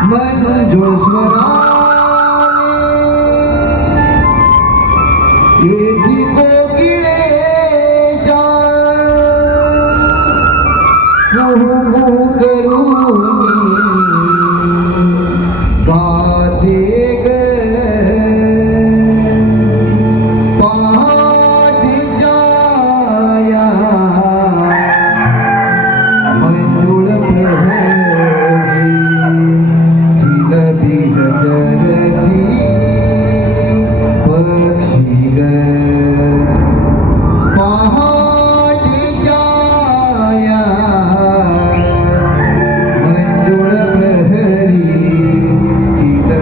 मंजुळ स्वराने येती कोकिळेच्या कुहू करूनी गाते ग पहाटेच्या या मंजुळ प्रहरी करती पक्षी ग पहाटेच्या या मंजुळ प्रहरी तिला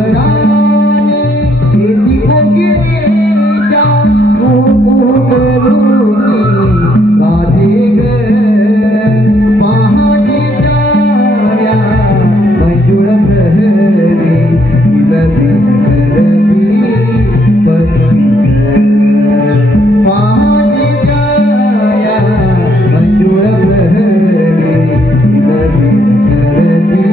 स्वराने येती कोकिळेच्या कुकरुनी गाते ग पहाटेच्या या मंजुळ प्रहरी विलविल करती पथिक पहाटेच्या या मंजुळ प्रहरी विलविल करती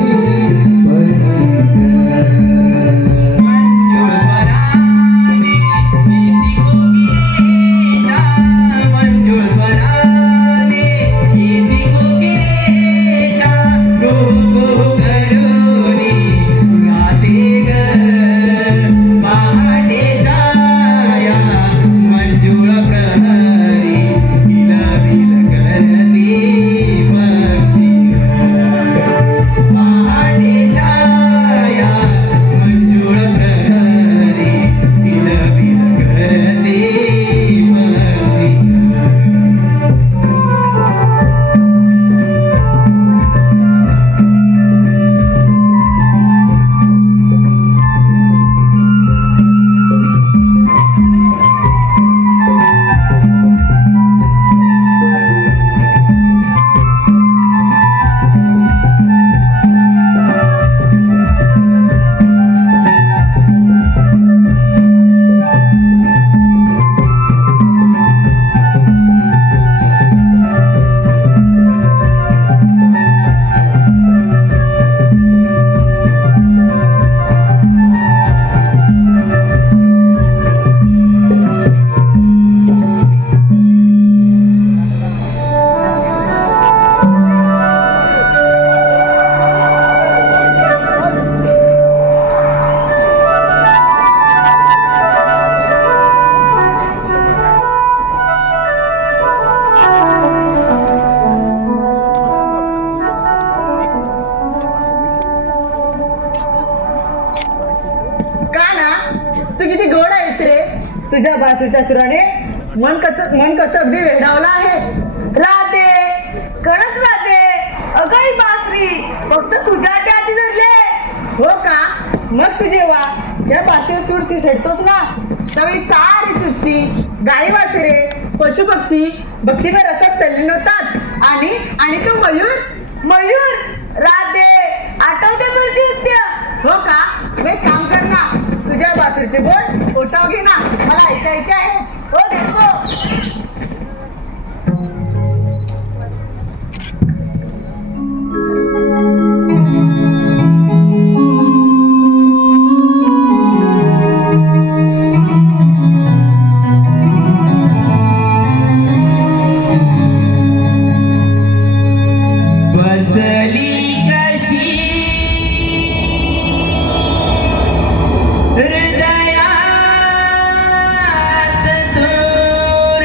तुझ्या बासूच्या सुराने मन कसं अगदी वेडावलं आहे. राहते खरंच राहते अगं बासरी फक्त तुझ्या त्याची जडले. हो का? मग तू जेव्हा या बासूच्या सूर छेडतोस ना त्यावेळी सारी सृष्टी गाई वासरे पशु पक्षी भक्तीवर रसात तल्लीन होतात आणि तो मयूर राहते आठवते मूर्ती. हो का? मग एक काम कर ना तुझ्या बासूरचे बोल ओटाव घे ना मला ऐकायचे आहे. हो देतो. हृदयात दूर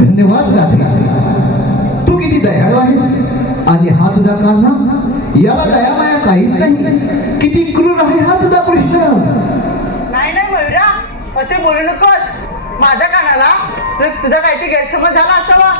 धन्यवाद राधे, तू किती दयाळू आहेस. आणि हा तुझा कान्हा, याला दयामाया काहीच नाही. किती क्रूर आहे हा तुझा कृष्ण. नाही नाही मयुरा, असे बोलू नकोस. माझ्या कानाला तर तुझा काहीतरी गैरसमज झाला असावा.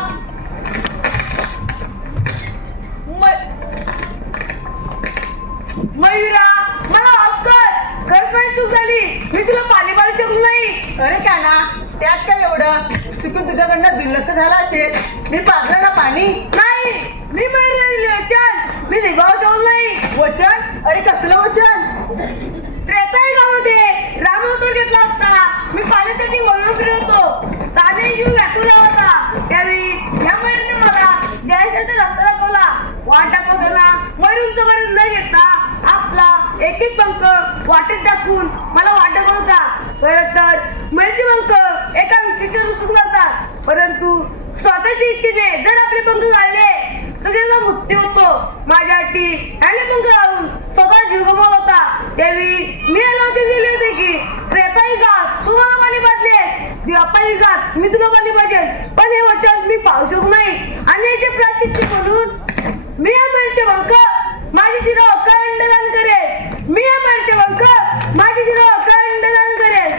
मयुरा, मला माफ कर. खरंच चूक झाली. मी तुला पाणी पाडू शकलो नाही. अरे काना, त्यात काय एवढं? चुकून तुझ्याकडनं दुर्लक्ष झालं असेल. मी पाजलं ना पाणी. नाही, मी मयुरा दिले वचन. मी निभावू शकलो नाही. वचन? अरे कसलं वचन? त्रेतायुगामध्ये रामअवतार घेतला असता. मी पाण्यासाठी वळून फिरत होतो. ताने जीव व्याकुला होता. त्यावेळी या मयूरने मला जायचा रस्ता दाखवला. वाट दाखवताना मयूरचं मरण न घेता आपला एक एक पंख वाटेत टाकून मला वाट दाखवत होता. खरं तर मयूरचे पंख एका विशिष्ट ऋतूत घालतात, परंतु स्वतःच्या इच्छेने जर आपले पंख घालले तर त्याचा मृत्यू होतो. माझ्यासाठी ह्याने पंख घालून स्वतः जीव गमावला होता. त्यावेळी मी याला दिले होते की त्रेतायुगात तू मला पाणी पाजले, द्वापारयुगात मी तुला पाणी पाजेल. पण हे वचन मी पाळू शकलो नाही. आणि याचे प्राश्चित्य म्हणून मी या मयूरचे पंख माझी शिरा अखंड दान करेल. मी या मयूरचे पंख माझी शिरा अखंड दान करेल.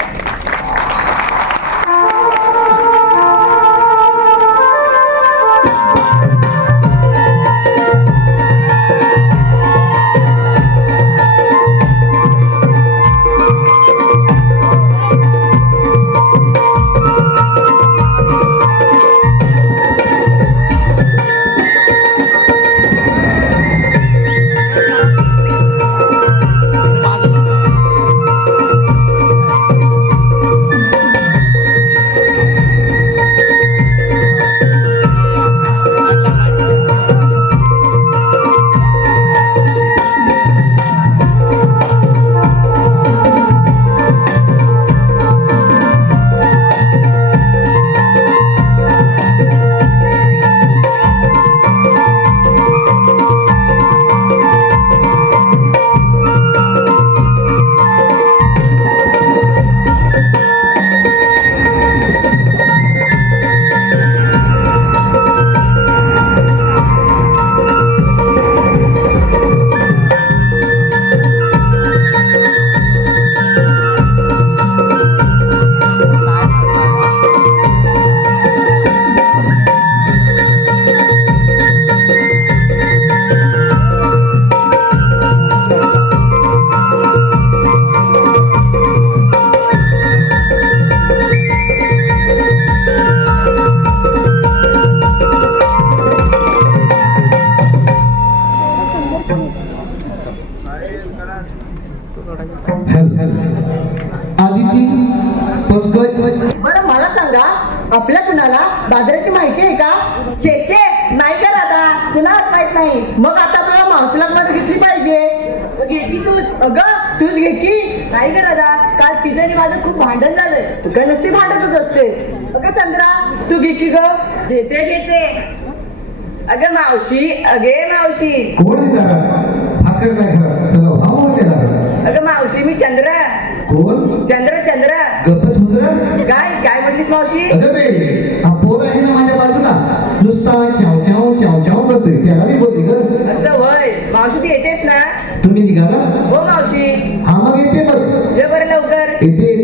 आदिती, पंकज, बरं मला सांगा, आपल्या कुणाला बाजाराची माहिती आहे का? चे नाही का दादा, तुला माहित नाही. मग आता आपल्याला मावशीला मध्ये घेतली पाहिजे. घे की तूच. अगं तूच घे की. नाही का दादा, काल तिचं आणि माझं खूप भांडण झालंय. तू काय नसती भांडतच असते. अगं चंद्रा, तू घे की ग. घेते. अगं मावशी, अगे मावशी. कोण आहे घरात? भाकर नाही घरात. चला भाव गेला. अगं मावशी, मी चंद्रा. कोण? चंद्र. गप्पच मुद्रा. काय म्हटलीस मावशी? अगं बेडी, हा पोर आहे ना माझ्या बाजूला, नुसता चाव चाव चाव चाव करतोय. त्याला मी बोलली ग. असं होय. मावशी तू येतेस ना? तुम्ही निघाला? हो मावशी. हा मग येते बघ. ये बरं लवकर. येते.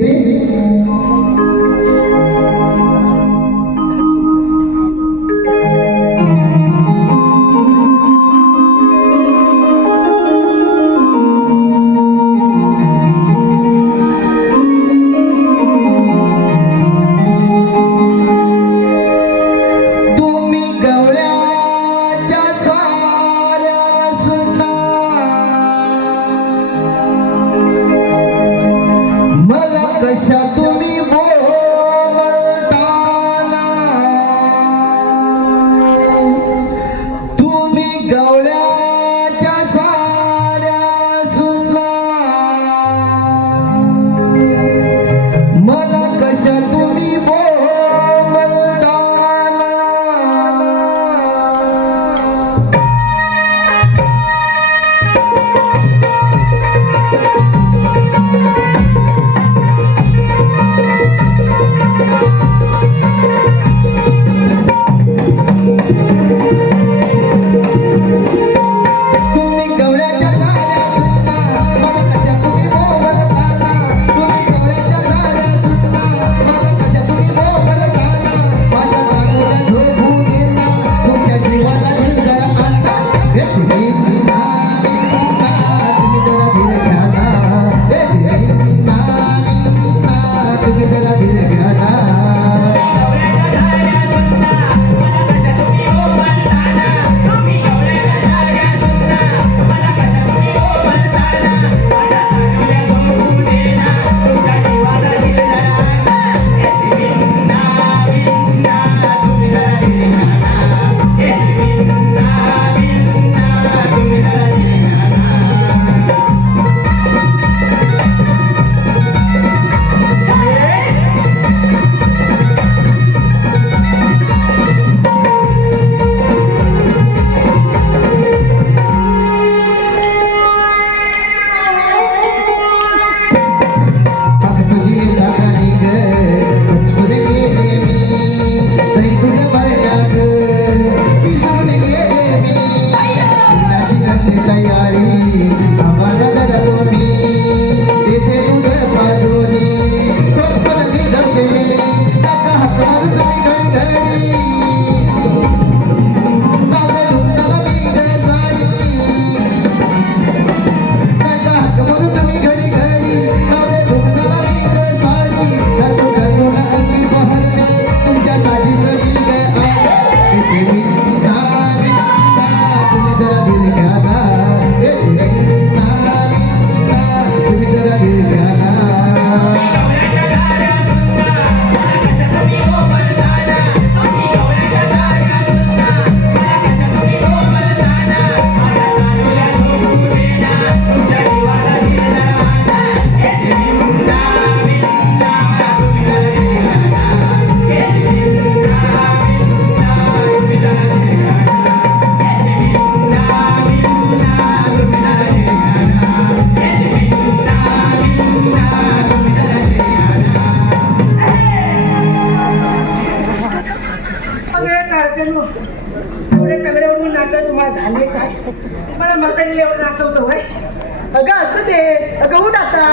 दे. अगं उठ आता.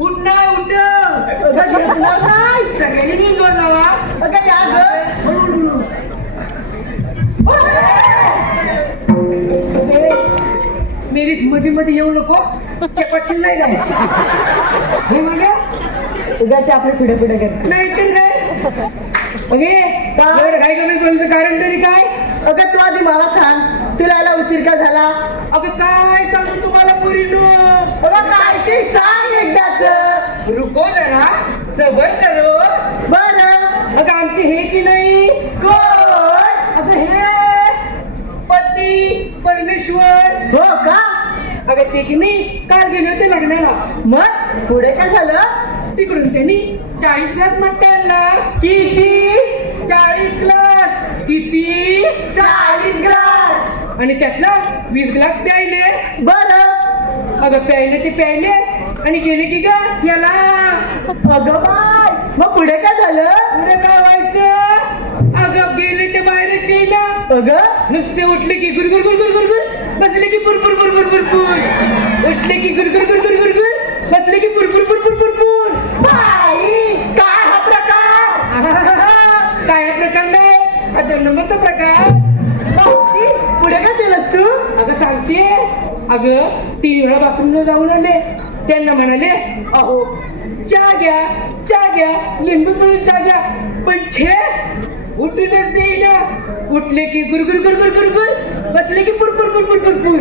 उठ ना उठ. अगं घेणार नाही. सगळ्यांनी मी जोर लावा. अगं या गं. मेरीच मध्ये मध्ये येऊ नको. चपटशील नाही काय हे मला उगाच आपले पुढे पुढे कर. नाही तर काय अगे एवढं घाई कमी बोलण्याचं कारण तरी काय. अगं तू आधी मला सांग, तुला यायला उशीर का झाला? अगं काय सांगू तुम्हाला पुरीनो. अगं काय ते सांग एकदाच. रुको जरा सबर करो. बरं. अगं आमचे हे की नाही. कोण? अगं हे पती परमेश्वर. हो का? अगं ते की नाही काल गेले होते लग्नाला. मग पुढे काय झालं? तिकडून त्यांनी 40 ग्लास मट्टा आणला. किती? 40 ग्लास. किती? 40 ग्लास. आणि त्यातला 20 ग्लास प्यायले. बरं. अगं प्यायले ते प्यायले आणि गेले की ग याला. अगं बाय, मग पुढे काय झालं? पुढे काय व्हायचं. अगं गेले ते बाहेरच येईना. अगं नुसते उठले की गुरगुर गुरगुर गुरगुर, बसले की पुरपुर पुरपुर पुरपुर. उठले की गुरगुर गुरगुर गुरगुर, बसले की पुरपुर पुरपुर पुरपुर. बाई, काय हा प्रकार? काय प्रकार नाही हा 2 नंबरचा प्रकार. मावशी, पुढे काय केलंस तू? अगं सांगते. अगं 3 वेळा बाथरूमला जाऊन आले. त्यांना म्हणाले अहो चहा घ्या लिंबू पिळून चहा घ्या. पण छे उठूनच देईना. उठले की गुरगुर गुरगुर गुरगुर, बसले की पुरपुर पुरपुर पुरपुर.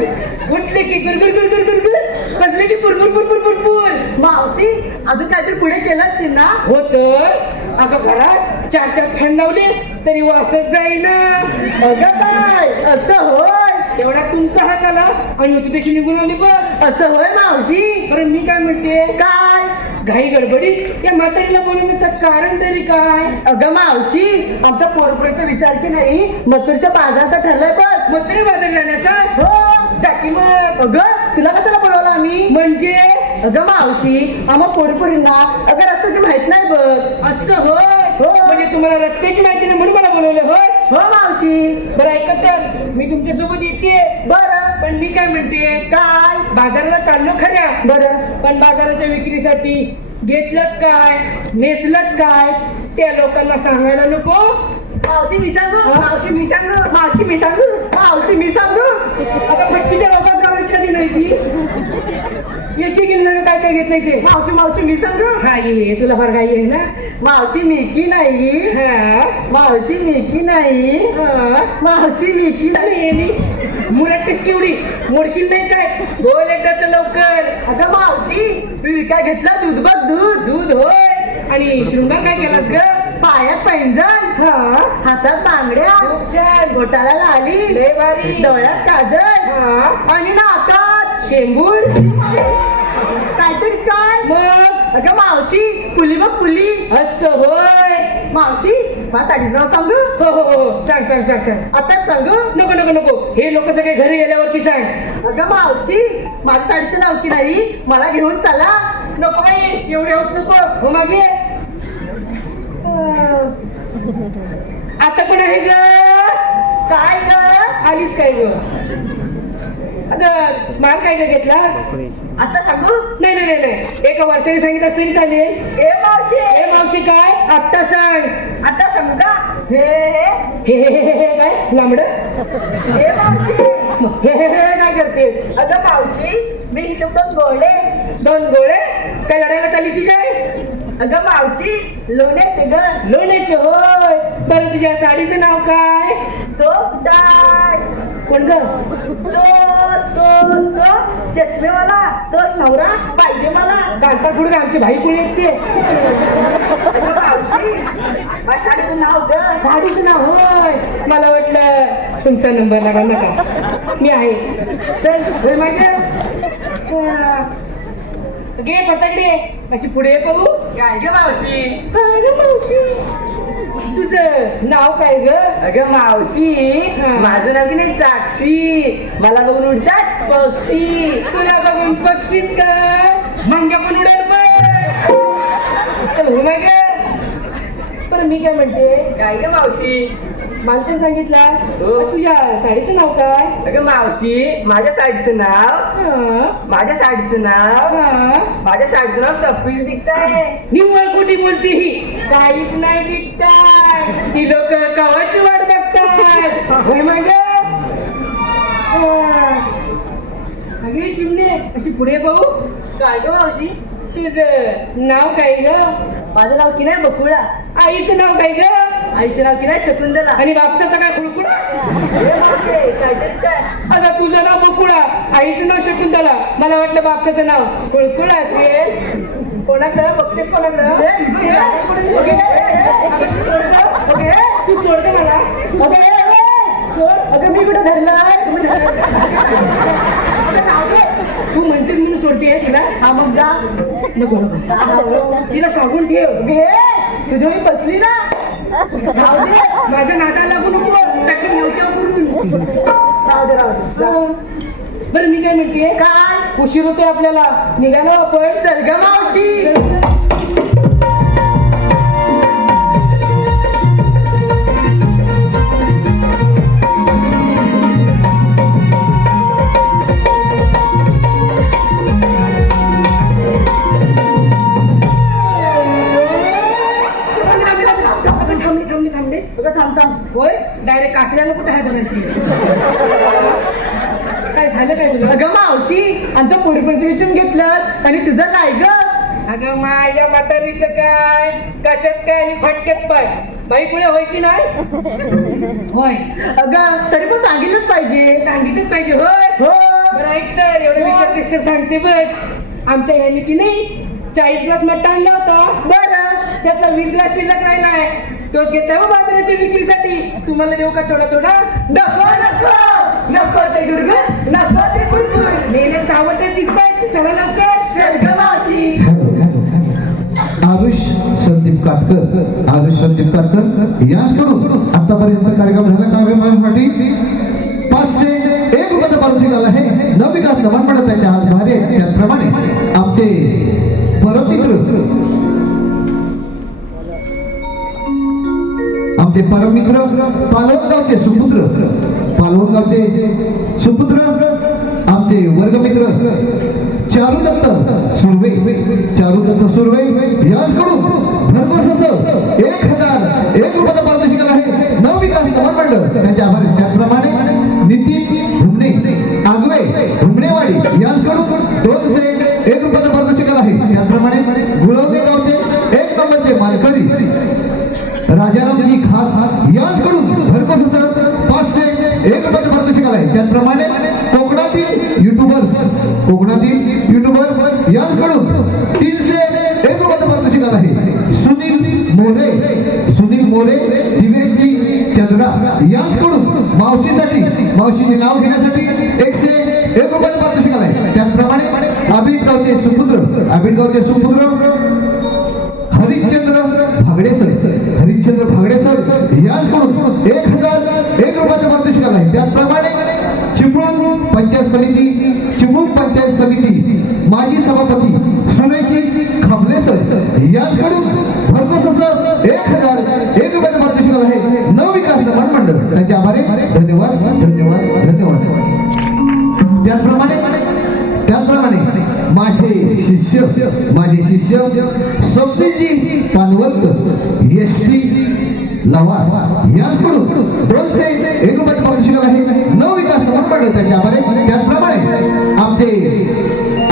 उठले की गुरगुर गुरगुर गुरगुर, बसले की पुरपुर पुरपुर पुरपुर. मावशी, अजून काहीतरी पुढे केलं असशील ना? हो तर अगं घरात 4 फॅन लावले तरी वासच जाईना. अगं काय, असं होय? तेवढा तुमचा हात आला आणि होती तशी निघून आली बघ. असं होय मावशी? बरं मी काय म्हणते. काय? घाई गडबडीत या म्हातारीला बोलवण्याचं कारण तरी काय. अगं मावशी, आमचा पोरपुरीचा विचार की नाही मथुरच्या बाजारात ठरलाय पण. म्हातारी बाजार जाण्याचा. हो. जाकी मग. अगं तुला कशाला बोलवलं आम्ही? म्हणजे अगं मावशी, आम्हा पोरपुरींना अगं रस्त्याची माहित नाही बघ. असं होय. हो. म्हणजे तुम्हाला रस्त्याची माहिती नाही म्हणून मला बोलवले होय. हो मावशी. बरं ऐकत तर मी तुमच्यासोबत येते. बरं. पण मी काय म्हणते. काय? बाजाराला चाललो खऱ्या, बरं. पण बाजाराच्या विक्रीसाठी घेतलं काय नेसलं काय त्या लोकांना सांगायला नको. मावशी मी सांगू. हा? मावशी मी सांगू. मावशी मी सांगू. मावशी मी सांगू. आता फटकीच्या लोकांना सांगायची कधी नाही ती. येते की नाही काय काय घेतलंय ते. मावशी मी सांगू. हा ये तुला फार काही आहे ना. मावशी मिकी नाही. हा मावशी मिकी नाही. हा मावशी मिकी नाही. येली मुलाटीस केवढी मोडशील नाही काय. बोल एकदाच लवकर. अगं मावशी, मी काय घेतलं दूध बघ दूध. दूध होय. आणि शृंगार काय केलास ग. पायात पैंजण, हा हातात बांगड्या, खूप छान. बोटाला लाली, लय भारी. डोळ्यात काजळ हा आणि नाकात शेंबूड. काहीतरीच काय. मग अगं मावशी, पुली बघ पुली. असं होय. मावशी, माझ्या साडीचं नाव सांगू? हो हो हो सांग सांग सांग सांग. आता सांगू? नको नको नको हे लोक सगळे घरी गेल्यावरती सांग. अगं मावशी, माझ्या साडीचं नाव की नाही मला घेऊन चला. नको बाई एवढे हौस नको. हो मागे आता पण आहे ग. काय ग? आलीस काय ग. अगं माल काय ग घेतलास. आता सांगू? नाही नाही नाही नाही एका वर्षाने सांगितलं तरी चालेल. ए मावशी. ए मावशी काय आत्ता सांग. आता सांगू का? हे हे काय लांबड. ए मावशी. हे काय करतेस. अगं मावशी, मी हिशोब गोळे. 2 गोळे काय लढायला चालीशी काय. अगं मावशी, लोण्याचे ग. लोण्याचे होय. बरं तुझ्या साडीचं नाव काय. तो डाय. कोण ग. तो तो तो चष्मेवाला, तो नवरा पाहिजे मला. कालपाट फुडका आमची भाई कुणी येते. अगं मावशी, माझ्या साडीचं नाव ग. साडीचं नाव होय. मला वाटलं तुमचा नंबर लागा नका. मी आहे. चल होय माझ्या घे पतंगडे अशी पुढे पाहू. काय ग मावशी. काय ग मावशी तुझं नाव काय ग. अगं मावशी, हा. माझं नाव की नाही साक्षी. मला बघून उडतात पक्षी. तुला बघून पक्षीच काय मांग्या पण उडेल पण हो मागे. पण मी काय म्हणते. काय ग मावशी. मला तर सांगितलं हो. तुझ्या साडीचं नाव काय? अगं मावशी माझ्या साडीचं नाव माझ्या साडीचं नाव सफीस दिखताय. निव्वळ खोटी बोलती ही. काहीच नाही दिसताय. ती लोक कवाची वाट बघतात. होय मग अगे चिमणे अशी पुढे पाहू. काय गं मावशी? तुझं नाव काय ग? माझं नाव की नाही बकुळा. आईचं नाव काय ग? आईचं नाव की नाही शकुंतला. आणि बापचं काय खुळकुळा? हे मावशी, काहीतरीच काय. अगं तुझं नाव बकुळा, आईचं नाव शकुंतला. मला वाटलं बापचं नाव खुळकुळा असेल. कोणाकडं बघतेस कोणाकडं? तू सोडते मला. अगं मी कुठं धरलाय? तू म्हणतेस म्हणून सोडते तिला. हा मग जा. नको नको तिला सांगून ठेव. घे तुझ्या मी बसली ना. राहू दे. माझ्या नादाला लागू नको. टाकून नव्हत्या करून. राहू दे, राहू दे. जा. बरं मी काय म्हणते, काय उशीर होतोय आपल्याला, निघालो आपण. चल ग मावशी. चल, चल. अगं थांबले. अगं थांब थांब. होय डायरेक्ट कासऱ्याला कुठे हात घालायची? काय झालं काय तुझं? अगं मावशी आमच्या पोरीपंच विचारून घेतलं आणि तुझं काय ग? अगं माझ्या म्हातारीचं काय, कशात काय आणि फटक्यात पाय. बाई पुढे होय की नाही? होय. अगं तरी पण सांगितलंच पाहिजे. सांगितलंच पाहिजे. होय. हो. बरं ऐक तर, एवढं विचारतेस तर सांगते बघ. आमच्या ह्याने की नाही 40 ग्लास मट्टा आणला होता. बरं. त्यातला 20 ग्लास शिल्लक राहिलाय. तोच घेतलाय हो बाजाराच्या विक्रीसाठी. तुम्हाला देऊ का थोडा थोडा? नको नको नको ते गुरगुर नको ते गुरगुर. मेले चावटे दिसतायत. चला लवकर. चल ग मावशी. आरुष संदीप कातकर यांच्याकडून आतापर्यंत कार्यक्रम झाला. कार्यक्रमासाठी 501 रुपयाचं पारितोषिक आलं आहे. नवविकास नमन मंडळ त्यांच्या हात भारी आहे. त्याप्रमाणे आमचे परममित्र पालवणगावचे सुपुत्र आमचे वर्गमित्र चारुदत्त सुर्वे यांच्याकडून भरघोस असं 1001 रुपयाचं पारितोषिक आलं आहे. नवविकास नमन मंडळ त्यांच्या आभारी. त्याचप्रमाणे नितीन घुमणे आगवे घुमणेवाडी यांच्याकडून 201 रुपयाचं पारितोषिक आलं आहे. त्याचप्रमाणे गुळवणे गावचे 1 नंबरचे मालकरी राजारामजी खाक यांच्याकडून भरघोस असं 501 रुपयाचं पारितोषिक आलं आहे. त्याचप्रमाणे कोकणातील युट्यूबर्स यांच्याकडून 301 रुपयाचं पारितोषिक आलं आहे. सुनील मोरे दिवेशजी चंद्रा यांच्याकडून मावशीचे नाव घेण्यासाठी 101 रुपयाचं पारितोषिक आलं आहे. त्याचप्रमाणे आबिडगावचे सुपुत्र हरिश्चंद्र भागडे सर यांच्याकडून 1001 रुपयाचं पारितोषिक आलं आहे. त्याचप्रमाणे चिपळूण पंचायत समिती माजी सभापती सुरेशजी खापले सर यांच्याकडून भरघोस असं 1001 रुपयाचं पारितोषिक आलं आहे. नवविकास नमन मंडळ त्यांचे आभारी. धन्यवाद. त्याचप्रमाणे माझे शिष्य स्वप्नीलजी पानवलकर एसटी लवार यांच्याकडून 201 रुपयाचं पारितोषिक आलं आहे. नवविकास नमन मंडळ त्यांचे आभारी. त्याचप्रमाणे आमचे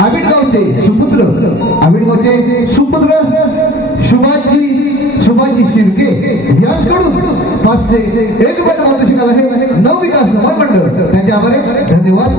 आबिडगावचे सुपुत्र सुभाषजी शिर्के यांच्याकडून 501 रुपयाचं पारितोषिक आलं आहे. नवविकास नमन मंडळ त्यांचे आभारी. धन्यवाद.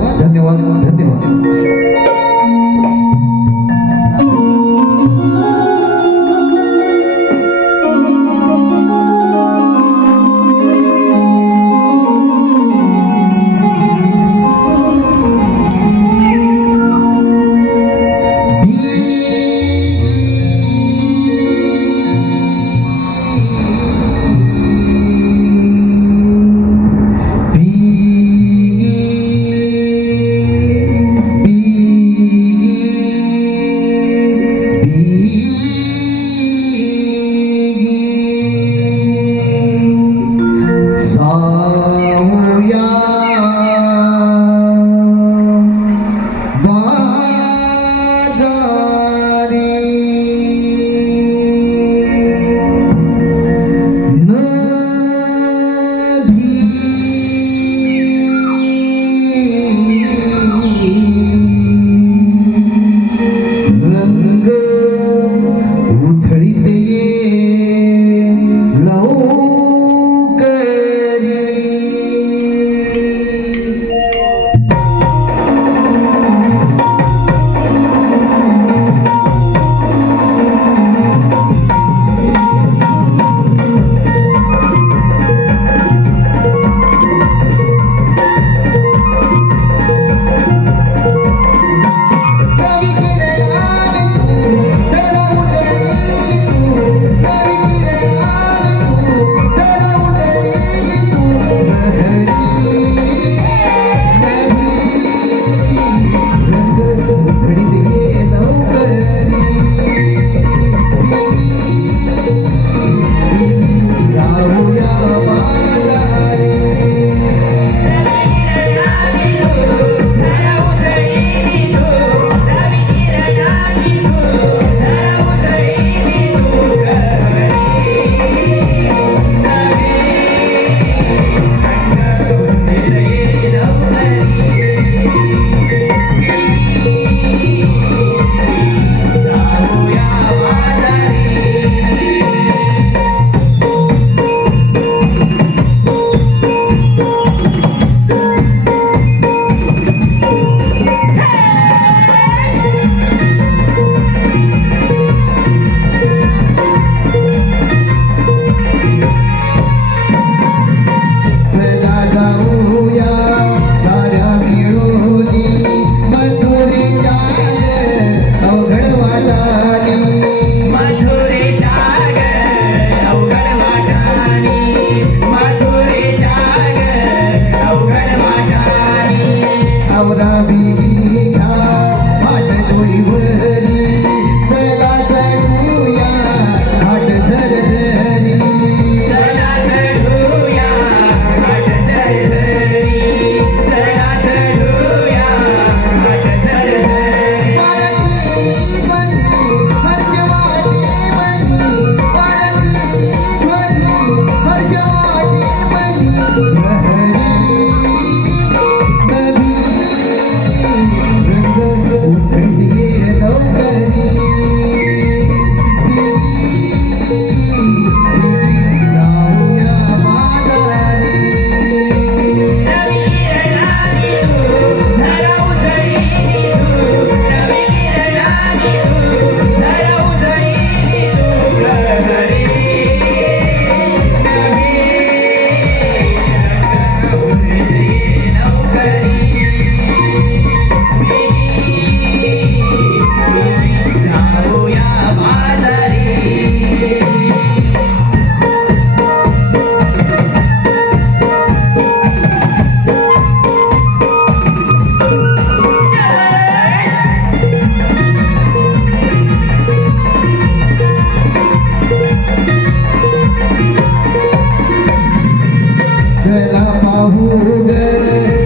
पाहू ग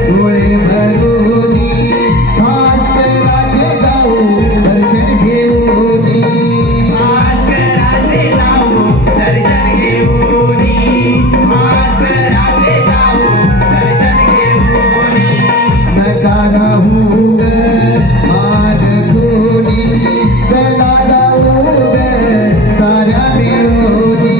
डोळे भरूनी भास्कराचे जाऊ दर्शन घेऊनी नका राहू ग मान खोनी चला जाऊ ग साऱ्या मिळूनी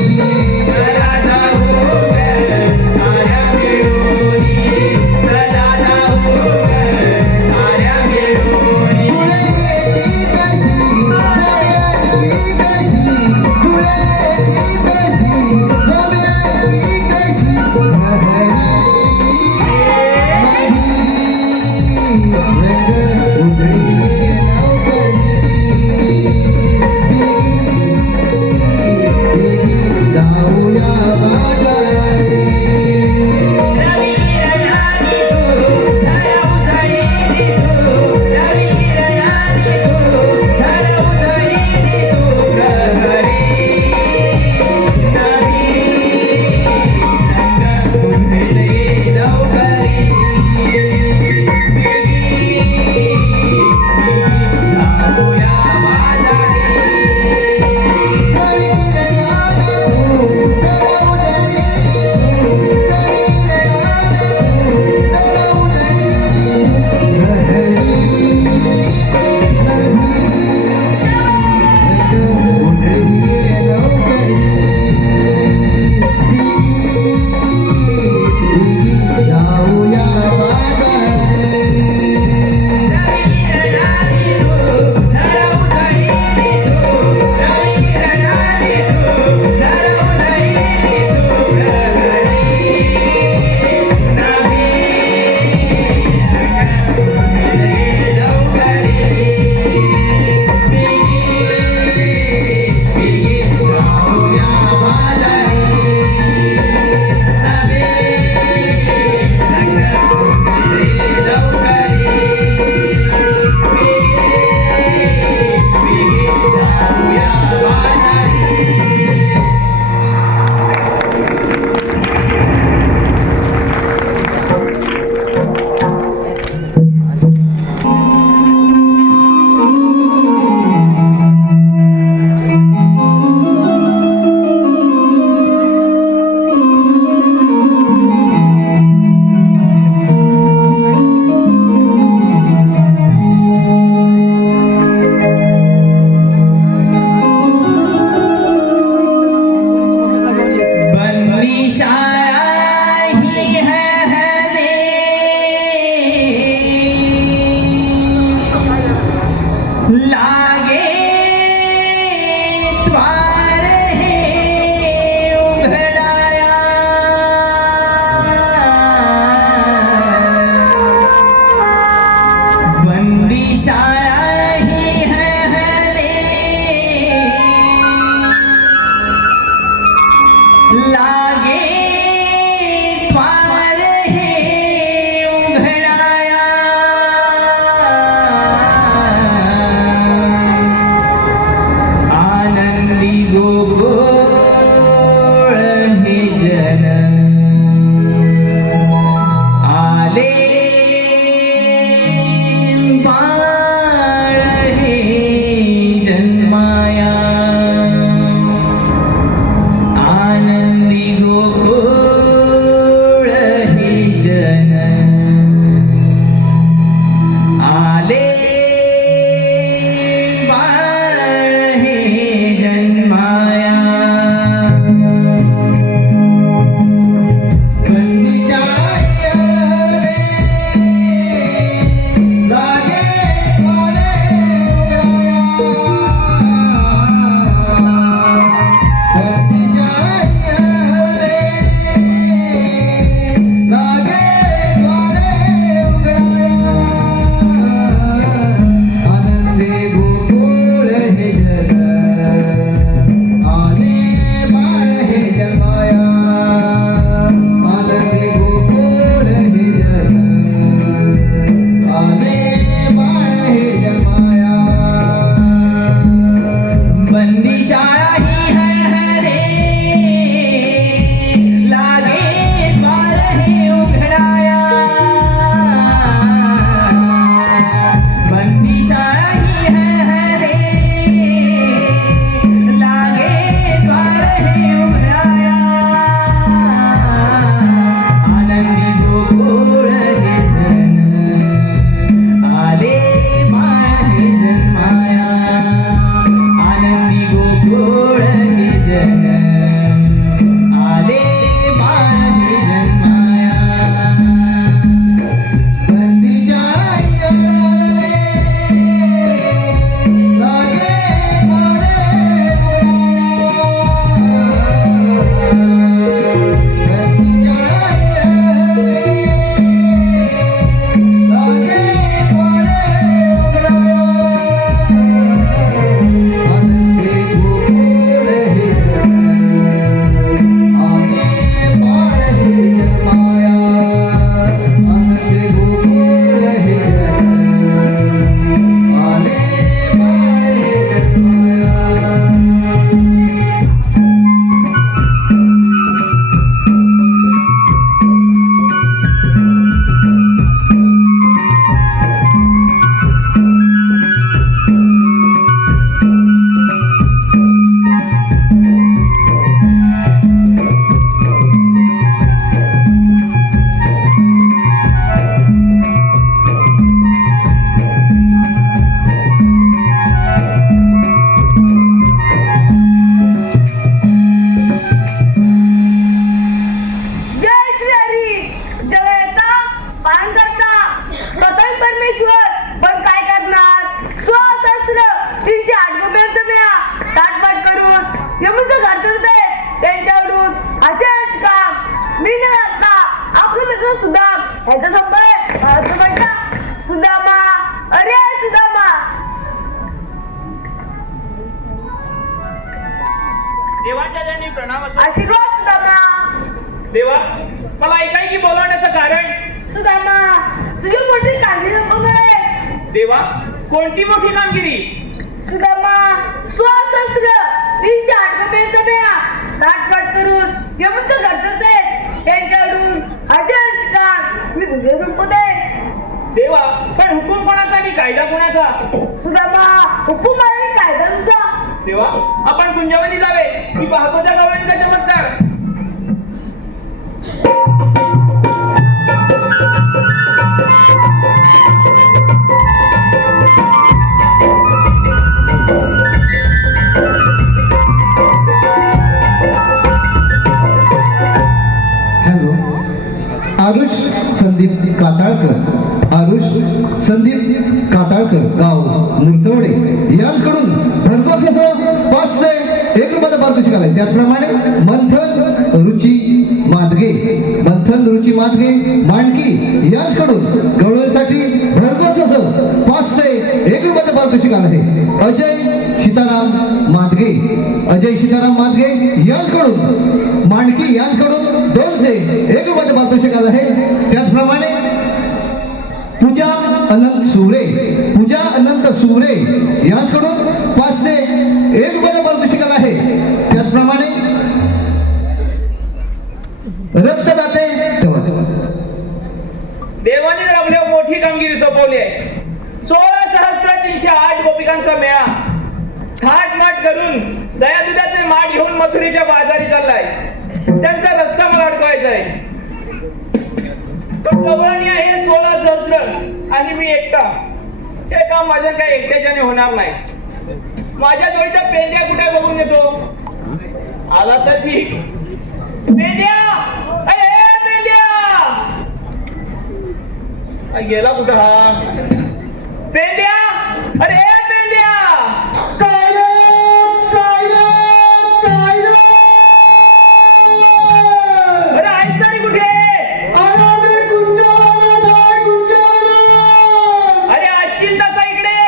देवाच्या चरणी प्रणाम असो. आशीर्वाद सुदामा. देवा मला एकाएकी बोलवण्याचं कारण. सुदामा तुझी मोठी काळजी नको करे. देवा कोणती मोठी कामगिरी. सुदामा स्वशस्त्र 308 रुपयाचा बेया ताटपाट करून यमंत घडते त्यांच्याकडून असे ठिकाण मी तुझे संपवते. देवा पण हुकूम कोणाचा आणि कायदा कोणाचा. सुदामा हुकूम आहे कायदा तुझा. देवा आपण गुंजावणी जावे. मी पाहतो त्या गवळींचा चमत्कार. हॅलो. आरुष संदीप काताळकर. आरुष संदीप काताळकर गाव मुर्तवडे यांच्याकडून भरघोस असं 501 रुपयाचं पारितोषिक आलंय. त्याचप्रमाणे मंथन रुची मादगे मांडकी यांच्याकडून गवळणसाठी भरघोस असं 501 रुपयाचं पारितोषिक आलं आहे. अजय सीताराम मादगे यांच्याकडून मांडकी यांच्याकडून 201 रुपयाचं पारितोषिक आलं आहे. त्याचप्रमाणे पूजा अनंत सुरे यांच्याकडून 501 रुपयाचं पारितोषिक आलं आहे. त्याचप्रमाणे रक्तदाते देवाने आपल्या मोठी कामगिरी सोपवली आहे. 16,308 गोपिकांचा मेळा थाटमाट करून दया दुधाचे माठ घेऊन मथुरेच्या बाजारी चाललाय. त्यांचा रस्ता मला अडकवायचा आहे. पण गवळणी आहे 16,000 आणि मी एकटा. हे काम माझ्या काही एकट्याच्याने होणार नाही. माझ्या जोडीचा पेंड्या कुठे बघून येतो. आला तर ठीक. पेंड्या अरे पेंड्या गेला कुठं हा. पेंड्या अरे पेंड्या. अरे आहेस तरी कुठे. अरे असशील तसा इकडे.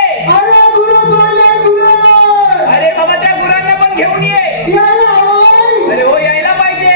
अरे बाबा त्या गुरांना पण घेऊन ये. अरे हो यायला पाहिजे.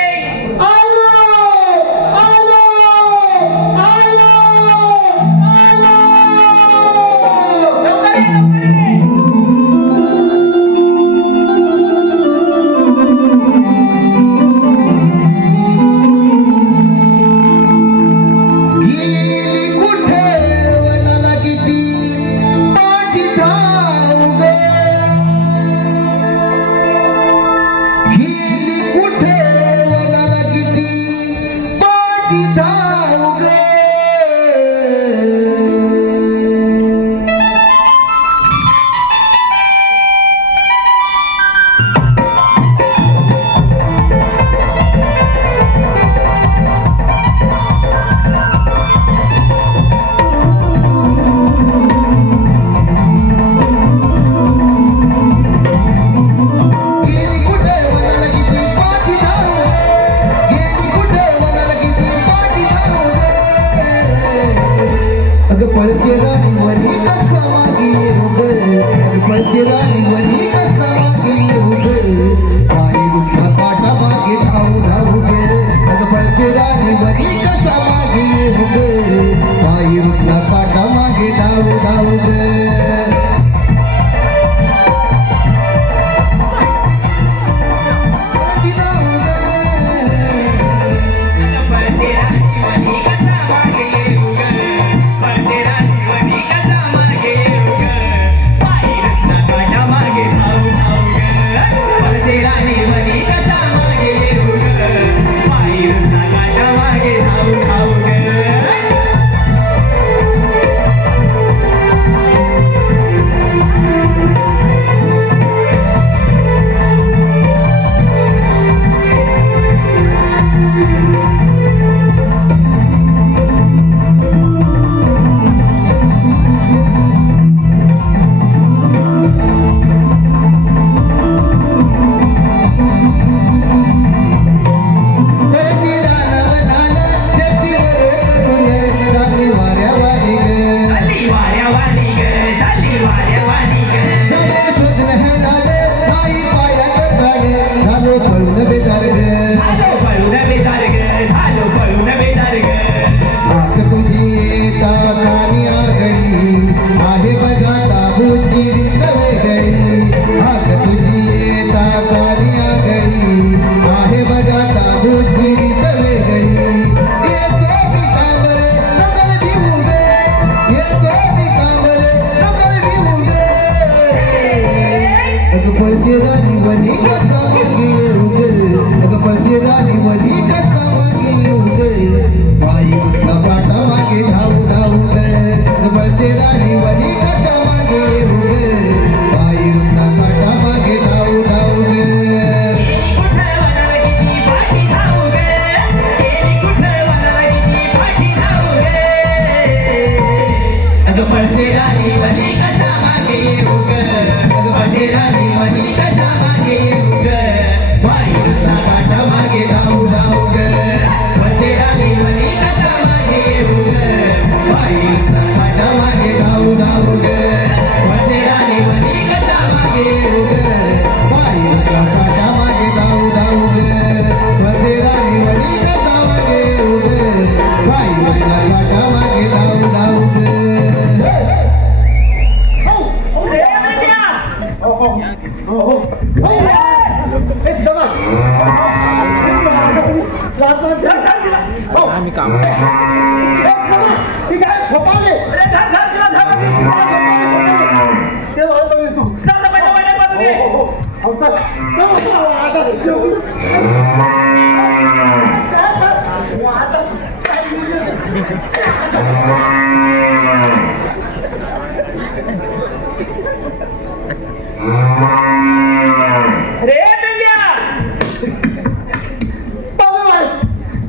रे पेंड्या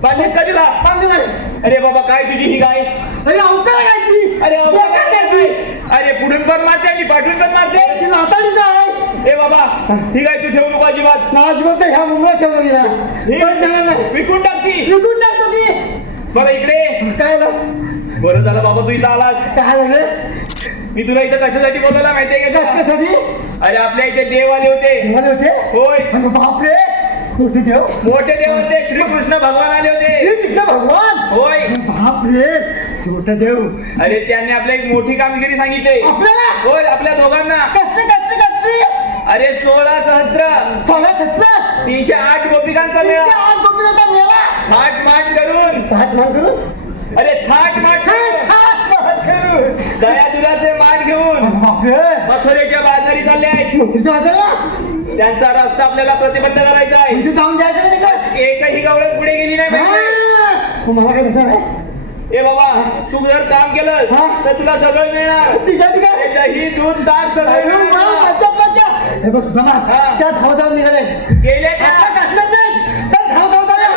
बांधलीस का तिला अरे बाबा काय तुझी ही गाय अरे अवतार काय तुझी? अरे पुढून पण मारते आणि पाठून पण मारते ए बाबा ही गाय तू ठेवू नको अजिबात विकून टाकती बरं इकडे बरं झालं बाबा तू इथं आलास मी तुला इथं कशासाठी बोलवला माहितीये का तुला? अरे आपल्या इथे देव आले होते होय बापरे मोठे देव मोठे देव होते श्रीकृष्ण भगवान आले होते कृष्ण भगवान होय बापरे मोठा देव अरे त्यांनी आपल्या एक मोठी कामगिरी सांगितली आपल्याला होय आपल्या दोघांना कसले अरे 16 सहस्त्र थोडा खचला 308 गोपिकांचा मेळा आज गोपीनाथा मेला थाट माट करून ताट मान करून अरे थाट माट करून दया दुधाचे माठ घेऊन बापरे मथुरेच्या बाजारी चालले आहेत मोठीच्या वाजायला त्यांचा रस्ता आपल्याला प्रतिबंध करायचा आहे म्हणजे जाऊन जायचं नाही का एकही गवळण पुढे गेली नाही पाहिजे मला काय भेटणार आहे ए बाबा तू जर काम केलंस हा? तर तुला सगळं मिळणार ठीक आहे हे दही दूध ताक सगळं मिळणार. हे बघ तुझा हा. त्या धाव निघाले गेले का आता कसलं नाही चल धाव जाऊया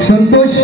संतोष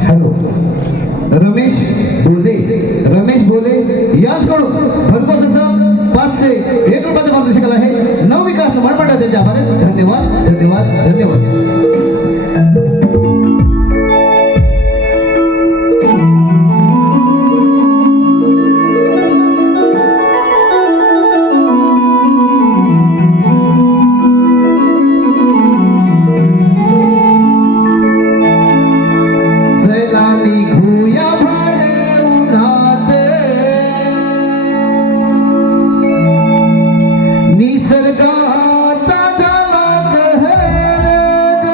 हॅलो रमेश बोले याचकडून भरघोस असं 501 रुपयाचं पारितोषिक आलं आहे. नवविकास मंडळ त्यांचे आभार आहेत. धन्यवाद धन्यवाद धन्यवाद. निसर्गाचा झाला कहर ग.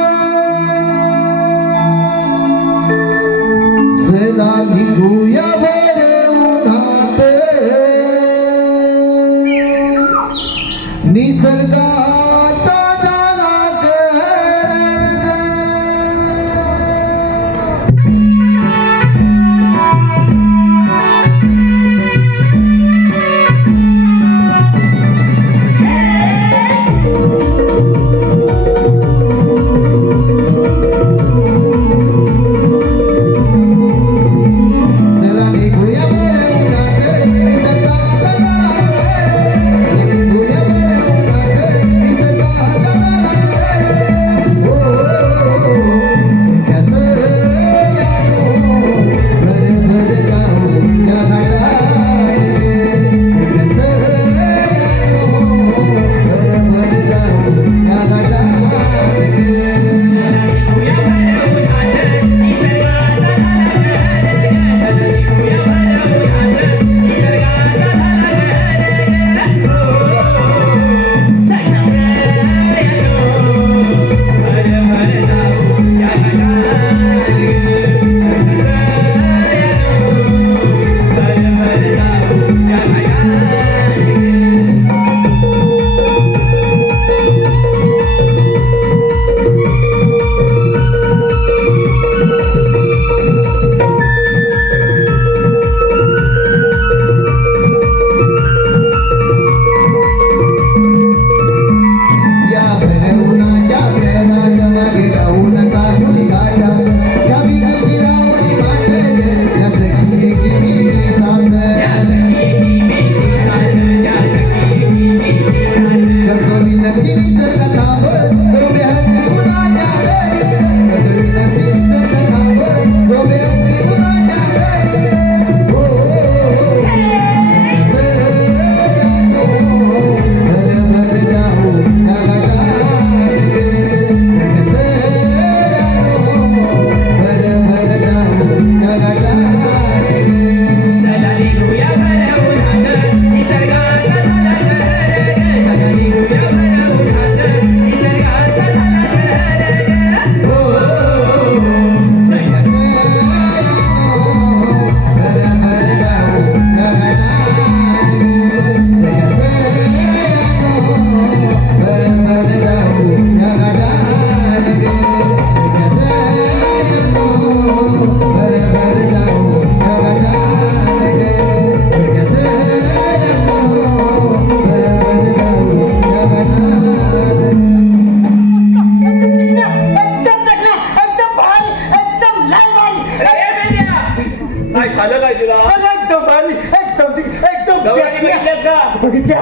बघितल्या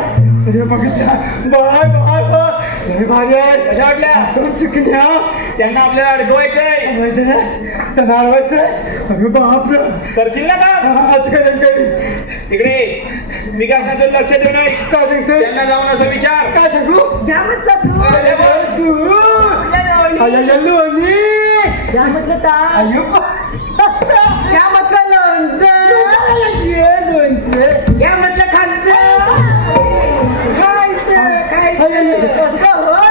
अरे बघितल्या बाय बाय बाय भारी आहे कशा वाटल्या? दोन चिकन्या त्यांना आपल्याला अडकवायचंय. अडवायचं त्यांना अडवायचं अरे बाप रे करशील ना का? आज करेन करेन तिकडे मी काय सांगतो लक्ष देऊ नये. काय सांगते त्यांना जाऊन असं विचार. काय सांगू घ्या म्हटलं तू अरे बा, तू आपल्या लोणी. घ्या म्हटलं ताक. घ्या म्हटलं लोणचं. घ्या म्हटलं खालचं. असं होय.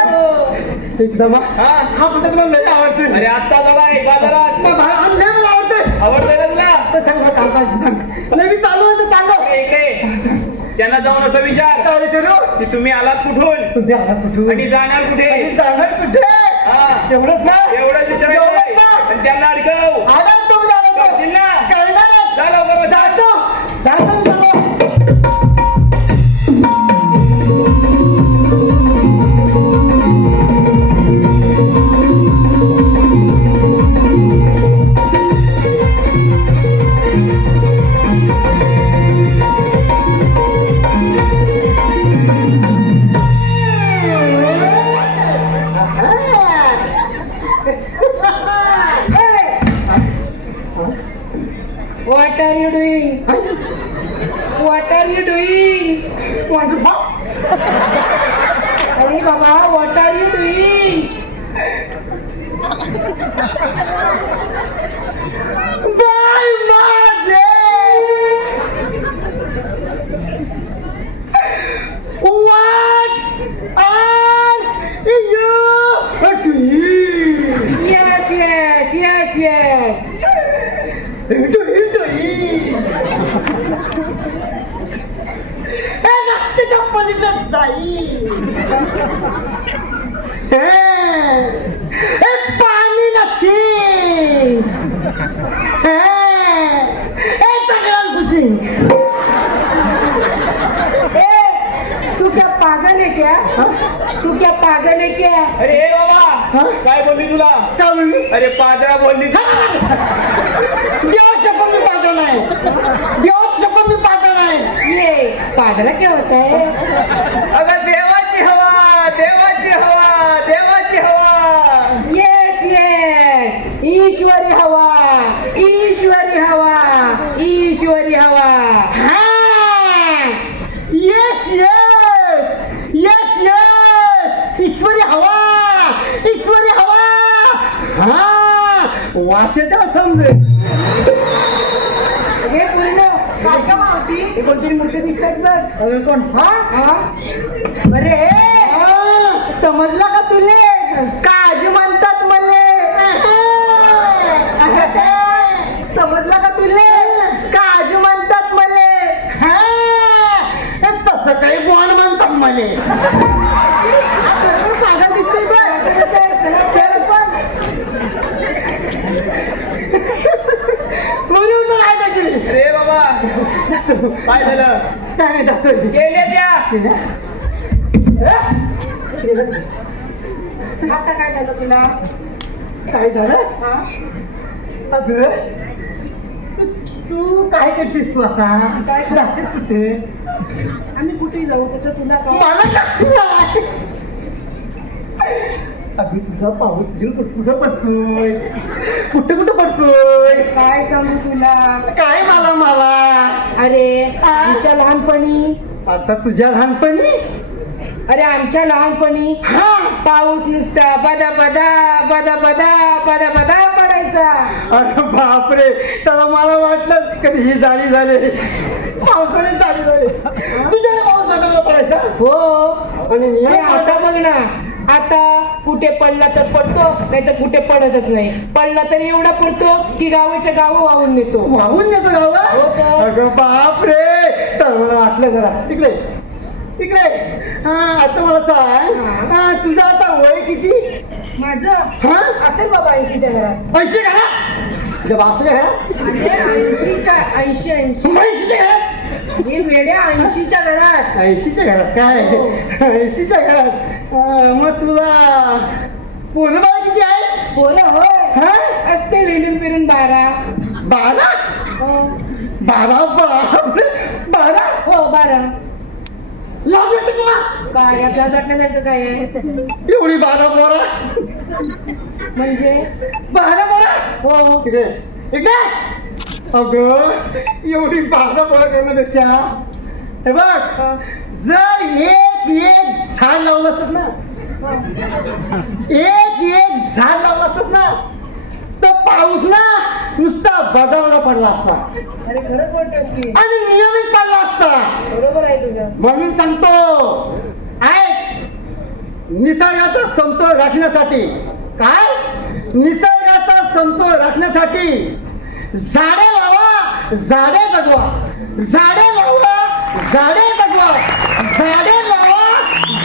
हा? हा पद्धत मला लय आवडते अरे आत्ता झालाय बाजारात. लय मला आवडते आवडतंय ना तुला? सांग मला काम काय सांग लय मी चालू आहे चाललो इकडे त्यांना जाऊन असं विचार काय विचारू की तुम्ही आलात कुठून तुम्ही आला कुठून आणि जाणार कुठे. आणि जाणार कुठे हा. एवढंच ना एवढंच विचारायचं एवढंच ना? आणि त्यांना अडकव. आला तुम्ही जाणार करशील ना? करणारच. जा लवकर बसा. जातो जातो What are you doing? What are you doing? अरे बाबा, what are you doing? Bye माझे What are you doing? Yes, yes, yes, yes. रस्त्याच्या पलीकडे जाईल पाणी नसेल तक्रार घुसी तू क्या पागल है क्या? तू क्या पागल है क्या? अरे हे बाबा काय बोलली तुला? काय म्हणली अरे पादरा बोलली. देवा शपथ मी पागल नाही देवा शपथ मी पागल नाही ये पागला क्या होता है? अगं देवाची हवा, देवाची हवा, देवाची हवा. Yes, yes. ईश्वरी हवा, ईश्वरी हवा, ईश्वरी हवा. येस येस येस येस ईश्वरी हवा ईश्वरी हवा हा वाशेदा समजे हे पूर्ण काय का मावशी? हे कोणतरी मोठे दिसतात बघ. अरे कोण हा हा? अरे समजला का तुले? काजी म्हणतात मले. समजला का तुले? काजी म्हणतात मले. तसं काही बॉन्ड म्हणतात मले बरोबर पागल दिसतोय बघ. चल पण. म्हणून तर आहे त्याची अरे बाबा काय झालं? काय नाही जातोय गेले त्या. आता काय झालं तुला? काय झालं हा? अगं तू काय करतेस तू आता काय करते? जातेस कुठे आम्ही कुठे जाऊ त्याचं तुला काय? मला काय अगं तुझा पाऊस तुझी कुठं पडतोय कुठं पडतोय काय सांगू तुला? काय मला मला अरे आमच्या लहानपणी आता तुझ्या लहानपणी अरे आमच्या लहानपणी हा पाऊस नुसता बदा बदा बदा बदा बदा बदा पडायचा. अरे बापरे तेव्हा मला वाटलं कधी ही जाळी झाली पावसाने जाळी झाली तुझ्याकडे पाऊस बदलला पडायचा हो. आणि अरे नियम आता बघ ना, आता कुठे पडला तर पडतो, नाही तर कुठे पडतच नाही. पडला तर एवढा पडतो की गावाच्या गाव वाहून नेतो. वाहून नेतो हो गावा तर. अगं बापरे तर मला वाटलं जरा इकडे इकडे हा आता मला सांग हा तुझं आता वय किती माझं हा असेल बाबा 80च्या घरात. पैसे घरा तुझ्या बापच्या घरात अरे 80च्या 80 पैसेच्या घरात हे वेड्या 80च्या घरात. 80च्या घरात काय हो. 80च्या घरात मग तुला पोरं बाळ किती आहे पोरं होय हा असते लिंडून फिरून 12. 12 हो 12 बापरे 12 हो 12. लाज वाटते तुला काय यात लाज वाटण्यासारखं काय आहे एवढी 12 पोरं म्हणजे 12 पोरं हो इकडे इकडे अगं एवढी 12 पोरं करण्यापेक्षा हे बघ जर एक झाड लावलं असत ना एक झाड लावलं असत ना तर पाऊस ना नुसता बदामाला पडला असता अरे खरंच बोलतोस की आणि नियमित पडला असता बरोबर आहे तुझं म्हणून सांगतो ऐक निसर्गाचा समतोल राखण्यासाठी काय निसर्गाचा समतोल राखण्यासाठी झाडे लावा झाडे जगवा झाडे लावा झाडे जगवा झाडे लावा